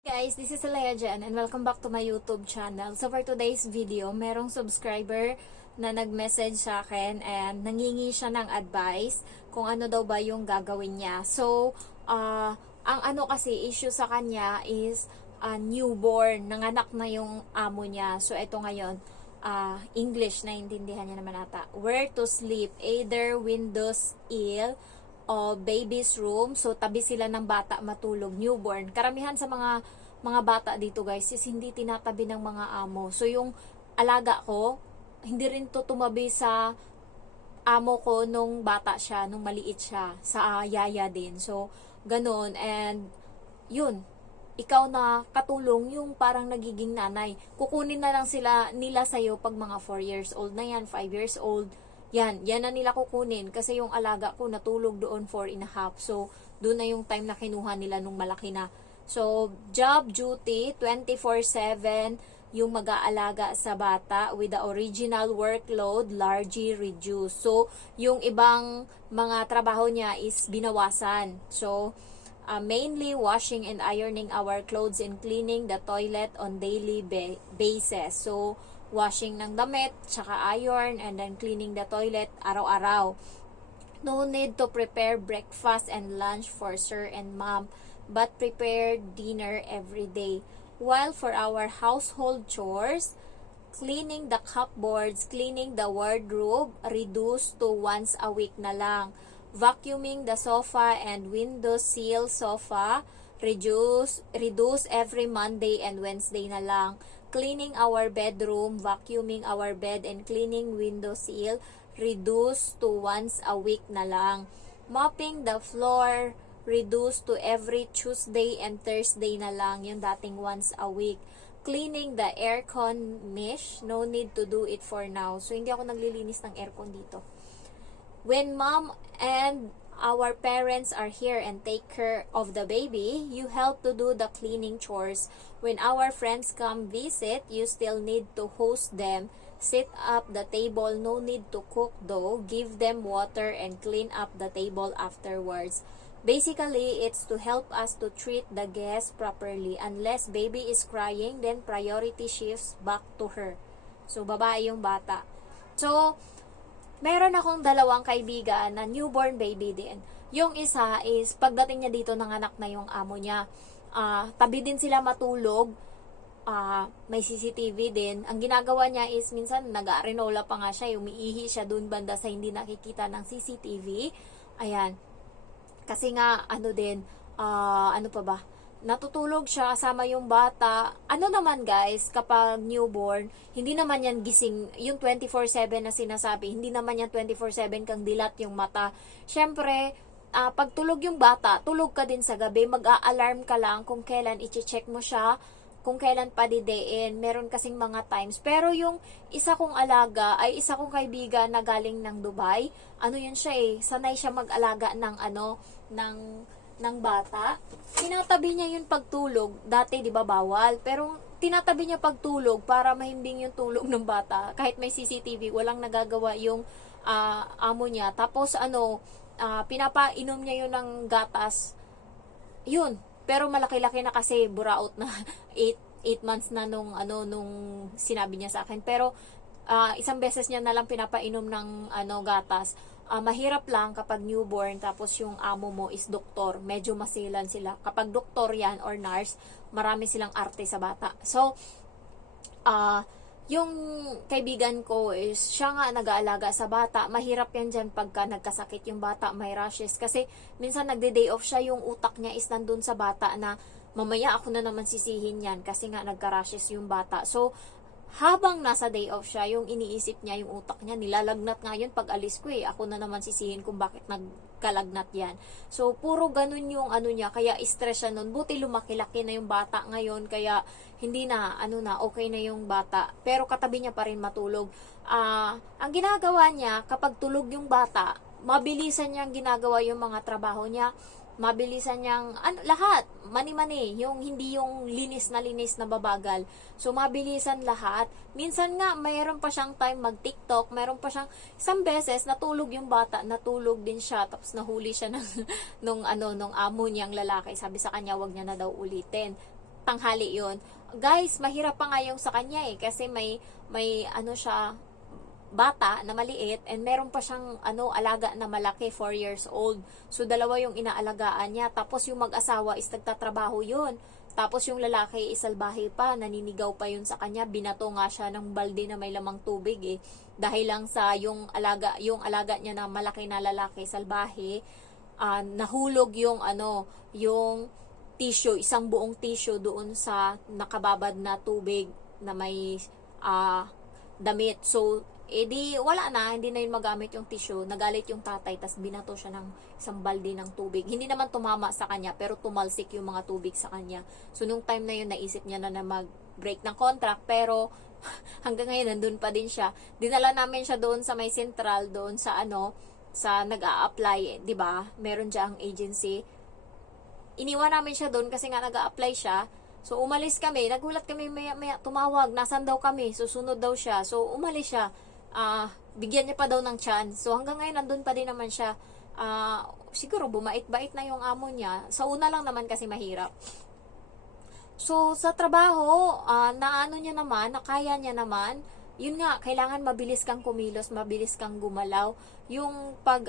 Guys, this is Alea Jen and welcome back to my YouTube channel. So for today's video, merong subscriber na nag-message sa akin and nangingi siya ng advice kung ano daw ba yung gagawin niya. So, ang ano kasi issue sa kanya is newborn, nanganak na yung amo niya. So ito ngayon, English, naiintindihan niya naman ata. Where to sleep, either windows ill o baby's room. So tabi sila ng bata matulog, newborn. Karamihan sa mga bata dito guys is hindi tinatabi ng mga amo. So yung alaga ko, hindi rin to tumabi sa amo ko nung bata siya, nung maliit siya, sa yaya din. So ganun, and yun, ikaw na katulong yung parang nagiging nanay. Kukunin na lang nila sa'yo pag mga 4 years old na yan, 5 years old. Yan na nila kukunin kasi yung alaga ko natulog doon 4 and a half. So, doon na yung time na kinuha nila nung malaki na. So, job duty, 24/7 yung mag-aalaga sa bata with the original workload largely reduced. So, yung ibang mga trabaho niya is binawasan. So, mainly washing and ironing our clothes and cleaning the toilet on daily basis. So, washing ng damit, tsaka iron, and then cleaning the toilet araw-araw. No need to prepare breakfast and lunch for sir and mom, but prepare dinner every day. While for our household chores, cleaning the cupboards, cleaning the wardrobe, reduce to once a week na lang. Vacuuming the sofa and window sill sofa, reduce every Monday and Wednesday na lang. Cleaning our bedroom, vacuuming our bed, and cleaning window sill, reduce to once a week na lang. Mopping the floor, reduce to every Tuesday and Thursday na lang, yung dating once a week. Cleaning the aircon mesh, no need to do it for now. So, hindi ako naglilinis ng aircon dito. When mom and our parents are here and take care of the baby, you help to do the cleaning chores. When our friends come visit, you still need to host them, set up the table, no need to cook though, give them water and clean up the table afterwards. Basically, it's to help us to treat the guests properly. Unless baby is crying, then priority shifts back to her. So, babae yung bata. So, meron akong dalawang kaibigan na newborn baby din. Yung isa is, pagdating niya dito, nanganak na yung amo niya. Tabi din sila matulog. May CCTV din. Ang ginagawa niya is, minsan, nag-arenola pa nga siya. Umiihi siya dun banda sa hindi nakikita ng CCTV. Ayan. Kasi nga, ano pa ba? Natutulog siya, kasama yung bata. Ano naman guys, kapag newborn, hindi naman yan gising, yung 24/7 na sinasabi, hindi naman yan 24/7 kang dilat yung mata. Syempre, pag tulog yung bata, tulog ka din sa gabi, mag-a-alarm ka lang kung kailan i-check mo siya, kung kailan padidein. Meron kasing mga times. Pero yung isa kong alaga, ay isa kong kaibigan na galing ng Dubai, ano yun siya sanay siya mag-alaga ng bata. Tinatabi niya yung pagtulog. Dati, di ba, bawal. Pero, tinatabi niya pagtulog para mahimbing yung tulog ng bata. Kahit may CCTV, walang nagagawa yung amo niya. Tapos, pinapainom niya yun ng gatas. Yun. Pero, malaki-laki na kasi, buraot na 8 months na nung sinabi niya sa akin. Pero, isang beses niya na lang pinapainom ng gatas. Mahirap lang kapag newborn tapos yung amo mo is doktor. Medyo masilan sila. Kapag doktor yan or nurse, marami silang arte sa bata. So, yung kaibigan ko is siya nga nag-aalaga sa bata. Mahirap yan dyan pagka nagkasakit yung bata, may rashes. Kasi minsan nagde-day off siya, yung utak niya is nandun sa bata na mamaya ako na naman sisihin yan kasi nga nagka-rashes yung bata. So, habang nasa day off siya, yung iniisip niya, yung utak niya, nilalagnat nga yun pag alis ko ako na naman sisihin kung bakit nagkalagnat yan. So, puro ganun yung niya, kaya stress siya nun. Buti lumaki-laki na yung bata ngayon, kaya hindi na, okay na yung bata. Pero katabi niya pa rin matulog. Ang ginagawa niya, kapag tulog yung bata, mabilisan niyang ginagawa yung mga trabaho niya, mabilisan niyang, lahat, mani-mani, yung hindi yung linis na babagal. So, mabilisan lahat. Minsan nga, mayroon pa siyang time mag-TikTok, mayroon pa siyang, isang beses, natulog yung bata, natulog din siya, tapos nahuli siya nung amo niyang lalaki. Sabi sa kanya, wag niya na daw ulitin. tanghali yon. Guys, mahirap pa nga yung sa kanya kasi may ano siya, bata na maliit, and meron pa siyang alaga na malaki, 4 years old. So dalawa yung inaalagaan niya. Tapos yung mag-asawa is nagtatrabaho yun. Tapos yung lalaki isalbahe pa, naninigaw pa yun sa kanya. Binato nga siya ng balde na may lamang tubig dahil lang sa yung alaga niya na malaki na lalaki, salbahe, nahulog yung tissue, isang buong tissue doon sa nakababad na tubig na may damit. So wala na, hindi na yun magamit yung tissue. Nagalit yung tatay, tas binato siya ng isang balde ng tubig. Hindi naman tumama sa kanya, pero tumalsik yung mga tubig sa kanya. So nung time na yun, naisip niya na mag-break ng contract, pero hanggang ngayon nandun pa din siya. Dinala namin siya doon sa may central, doon sa sa nag-a-apply, 'di ba? Meron diyang agency. Iniwan namin siya doon kasi nga nag-a-apply siya. So umalis kami, nagulat kami, maya tumawag, nasan daw kami, susunod daw siya. So umalis siya. Bigyan niya pa daw ng chance. So hanggang ngayon nandun pa din naman siya. Siguro bumait-bait na yung amo niya. Sa una lang naman kasi mahirap. So sa trabaho, niya naman, nakaya niya naman. Yun nga, kailangan mabilis kang kumilos, mabilis kang gumalaw. Yung pag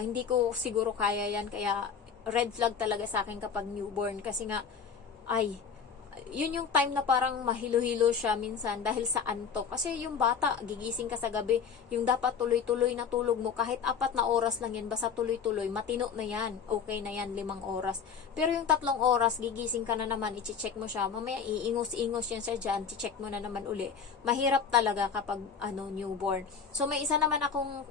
hindi ko siguro kaya yan, kaya red flag talaga sa akin kapag newborn, kasi nga yun yung time na parang mahilo-hilo siya minsan dahil sa antok. Kasi yung bata, gigising ka sa gabi, yung dapat tuloy-tuloy na tulog mo, kahit 4 na oras lang yan, basta tuloy-tuloy, matino na yan, okay na yan, 5 oras. Pero yung 3 oras, gigising ka na naman, i-check mo siya, mamaya iingos-ingos yan siya dyan, i-check mo na naman uli. Mahirap talaga kapag newborn. So may isa naman akong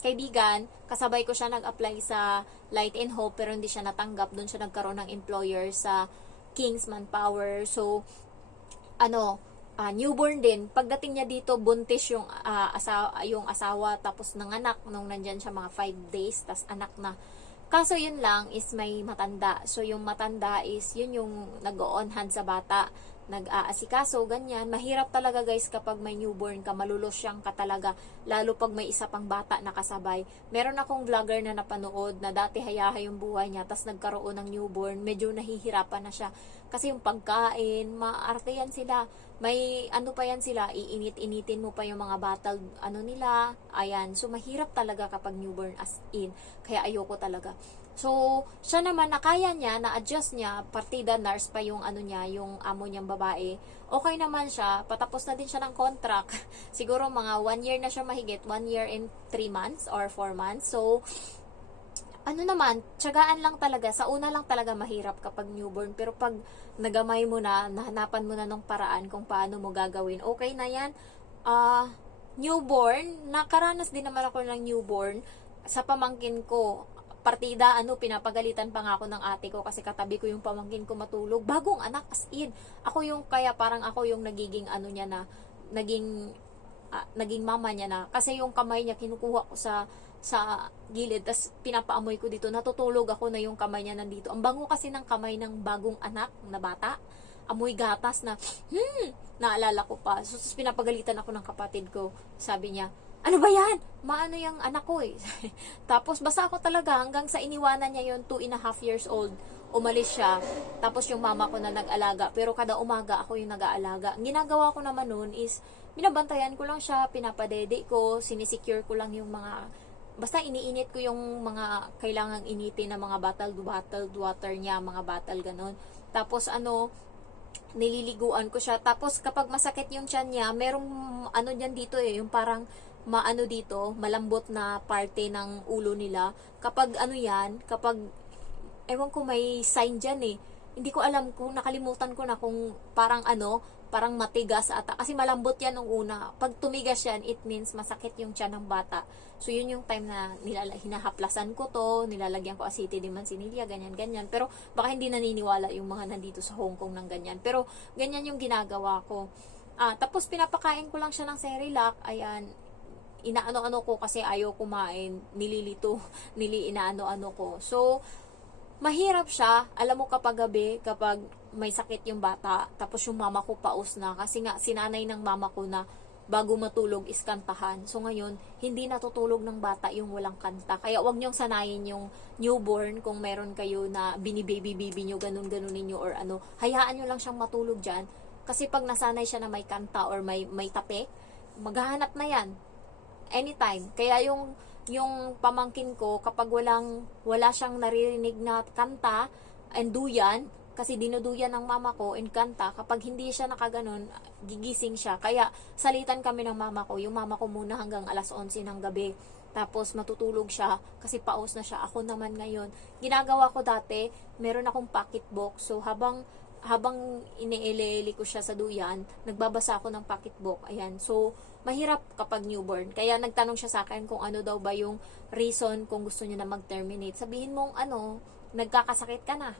kaibigan, kasabay ko siya nag-apply sa Light and Hope, pero hindi siya natanggap. Doon siya nagkaroon ng employer sa King's Manpower. So newborn din. Pagdating niya dito, buntis yung asawa, tapos nanganak nung nandyan siya mga 5 days, tas anak na. Kaso yun lang is may matanda. So yung matanda is yun yung nag-on hand sa bata, nag-aasikaso, ganyan. Mahirap talaga guys kapag may newborn ka, malulusyang ka talaga, lalo pag may isa pang bata na kasabay. Meron akong vlogger na napanood na dati hayahay yung buhay niya, tas nagkaroon ng newborn, medyo nahihirapan na siya. Kasi yung pagkain, maarte yan sila. May pa yan sila, iinit-initin mo pa yung mga battle nila. Ayan, so mahirap talaga kapag newborn as in. Kaya ayoko talaga. So, siya naman, nakaya niya, na-adjust niya, partida nurse pa yung niya, yung amo niyang babae. Okay naman siya, patapos na din siya ng contract. Siguro mga 1 year na siya mahigit, 1 year and 3 months or 4 months. So, naman, tiyagaan lang talaga. Sa una lang talaga mahirap kapag newborn. Pero pag nagamay mo na, nahanapan mo na ng paraan kung paano mo gagawin, okay na yan. Newborn, nakaranas din naman ako ng newborn sa pamangkin ko. Partida, pinapagalitan pa nga ako ng ate ko kasi katabi ko yung pamangkin ko matulog. Bagong anak, as in. Kaya parang ako yung nagiging niya na, naging mama niya na. Kasi yung kamay niya, kinukuha ko sa gilid, tas pinapaamoy ko dito, natutulog ako na yung kamay niya nandito. Ang bango kasi ng kamay ng bagong anak na bata. Amoy gatas na, naalala ko pa. So, pinapagalitan ako ng kapatid ko. Sabi niya, ano ba yan? Maano yung anak ko Tapos basta ako talaga hanggang sa iniwanan niya yung 2.5 years old. Umalis siya. Tapos yung mama ko na nag-alaga. Pero kada umaga ako yung nag-aalaga. Ang ginagawa ko naman noon is binabantayan ko lang siya, pinapadede ko, sinisecure ko lang yung mga, basta iniinit ko yung mga kailangang initin na mga bottled water niya, mga bottle ganon. Tapos nililiguan ko siya. Tapos kapag masakit yung tiyan niya, merong diyan dito yung parang dito, malambot na parte ng ulo nila. Kapag kapag ewan ko, may sign dyan hindi ko alam kung, nakalimutan ko na kung parang parang matigas ata. Kasi malambot yan nung una. Pag tumigas yan, it means masakit yung tiyan ng bata. So yun yung time na hinahaplasan ko to, nilalagyan ko asiti de manzanilla, ganyan. Pero baka hindi naniniwala yung mga nandito sa Hong Kong ng ganyan. Pero ganyan yung ginagawa ko. Tapos pinapakain ko lang siya ng Cerelac. Ayan, inaano-ano ko kasi ayaw kumain, nililito, inaano-ano ko. So, mahirap siya, alam mo kapag gabi, kapag may sakit yung bata, tapos yung mama ko paus na, kasi nga sinanay ng mama ko na bago matulog is kantahan. So ngayon, hindi natutulog ng bata yung walang kanta. Kaya wag niyong sanayin yung newborn kung meron kayo na bini-baby-baby nyo, ganun-ganunin nyo or ano. Hayaan nyo lang siyang matulog dyan. Kasi pag nasanay siya na may kanta or may tape, maghahanap na yan. Anytime. Kaya yung pamangkin ko, kapag wala siyang naririnig na kanta, and duyan, kasi dinuduyan ng mama ko and kanta, kapag hindi siya nakaganon, gigising siya. Kaya salitan kami ng mama ko, yung mama ko muna hanggang alas 11 ng gabi. Tapos matutulog siya kasi paus na siya. Ako naman ngayon, ginagawa ko dati, meron akong pocketbook. So habang inieleli ko siya sa duyan, nagbabasa ako ng pocketbook. Ayan. So mahirap kapag newborn. Kaya nagtanong siya sa akin kung ano daw ba yung reason kung gusto niya na mag-terminate. Sabihin mong nagkakasakit ka na.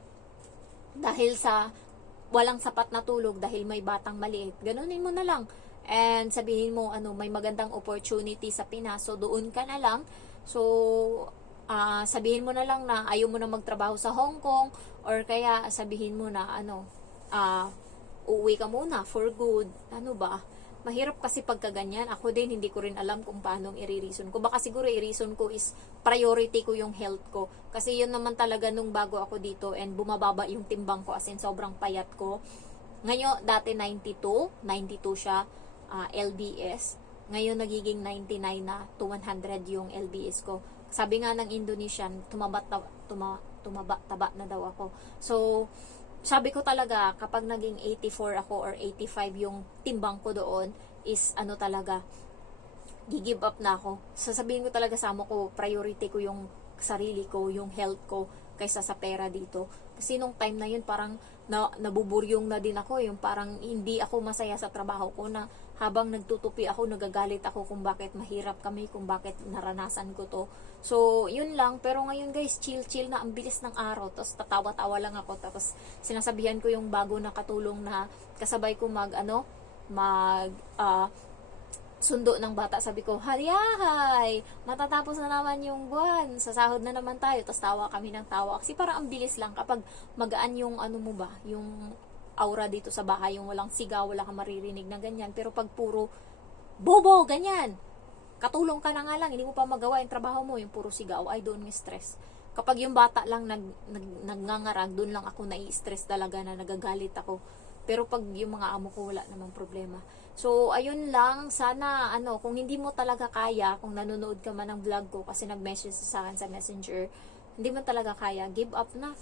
Dahil sa walang sapat na tulog, dahil may batang maliit. Ganunin mo na lang. And sabihin mo, may magandang opportunity sa Pinas. So, doon ka na lang. So, sabihin mo na lang na ayaw mo na magtrabaho sa Hong Kong. Or kaya sabihin mo na, uuwi ka muna for good. Ano ba? Mahirap kasi pagka ganyan. Ako din, hindi ko rin alam kung paano i-reason ko. Baka siguro i-reason ko is priority ko yung health ko. Kasi yun naman talaga nung bago ako dito and bumababa yung timbang ko as in sobrang payat ko. Ngayon, dati 92 siya LBS. Ngayon, nagiging 99 na to 100 yung LBS ko. Sabi nga ng Indonesian, taba na daw ako. So, sabi ko talaga, kapag naging 84 ako or 85 yung timbang ko doon, is talaga, gi-give up na ako. Sasabihin ko talaga sa amo ko, priority ko yung sarili ko, yung health ko, kaysa sa pera dito. Kasi nung time na yun, parang nabuburyong na din ako, yung parang hindi ako masaya sa trabaho ko, na habang nagtutupi ako, nagagalit ako kung bakit mahirap kami, kung bakit naranasan ko to. So, yun lang. Pero ngayon guys, chill na, ang bilis ng araw. Tapos tatawa-tawa lang ako. Tapos sinasabihan ko yung bago na katulong na kasabay ko sundo ng bata. Sabi ko, hayahay, matatapos na naman yung buwan. Sasahod na naman tayo. Tapos tawa kami ng tawa. Kasi parang ang bilis lang kapag magaan yung yung aura dito sa bahay, yung walang sigaw, wala kang maririnig na ganyan. Pero pag puro bobo, ganyan, katulong ka na nga lang, hindi mo pa magawa yung trabaho mo, yung puro sigaw, ay doon may stress. Kapag yung bata lang nagngangarag, doon lang ako nai-stress talaga, na nagagalit ako. Pero pag yung mga amo ko, wala namang problema. So, ayun lang, sana, kung hindi mo talaga kaya, kung nanonood ka man ng vlog ko, kasi nag-message sa akin sa Messenger, hindi mo talaga kaya, give up na.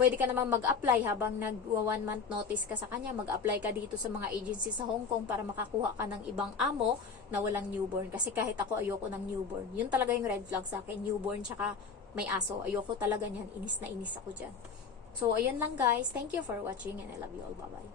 Pwede ka naman mag-apply habang nag-1 month notice ka sa kanya. Mag-apply ka dito sa mga agency sa Hong Kong para makakuha ka ng ibang amo na walang newborn. Kasi kahit ako, ayoko ng newborn. Yun talaga yung red flag sa akin. Newborn tsaka may aso. Ayoko talaga niyan. Inis na inis ako dyan. So, ayun lang guys. Thank you for watching and I love you all. Bye-bye.